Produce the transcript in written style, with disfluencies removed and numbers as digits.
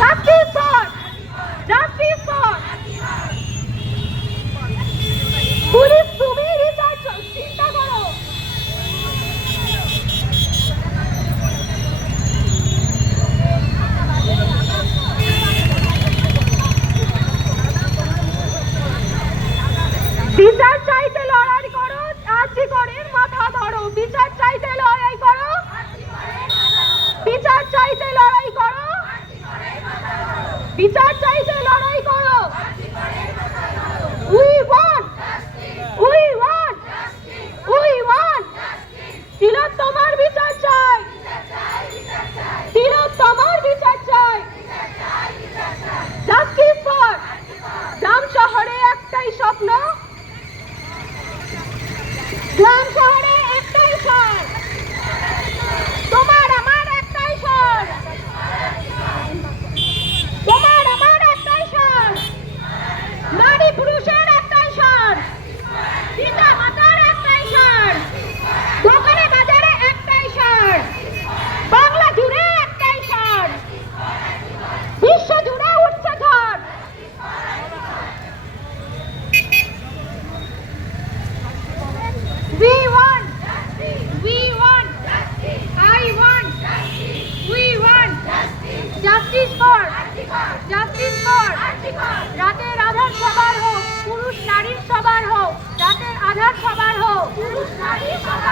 Justice for! Justice for! Police তুমি বিচার চিন্তা করো। বিচার চাইতে লড়াই করো, আর্জি করেন মাথা ধরো। বিচার চাইতে লড়াই করো, বিচার চাইতে লড়াই করো, বিচার চাইতে লড়াই করো। We want, we want, we want. তিলোত্তমার বিচার চাই, তিলোত্তমার বিচার চাই। Justice for. গ্রাম শহরে একটাই স্বপ্ন, গ্রাম শহরে একটাই স্বর, তোমার আমার একটাই স্বর, তোমার আমার একটাই স্বর, নারী পুরুষের একটাই স্বর, পিতা মাতার একটাই স্বর, দোকানে বাজারে একটাই স্বর, বাংলা জুড়ে একটাই স্বর, বিশ্ব জুড়ে উঠছে ঝড়। We want, we want, I want, we want justice for, justice for. রাতের আধার সবার হোক, পুরুষ নারীর সবার হোক, রাতের আধার সবার হোক, পুরুষ নারীর সবার।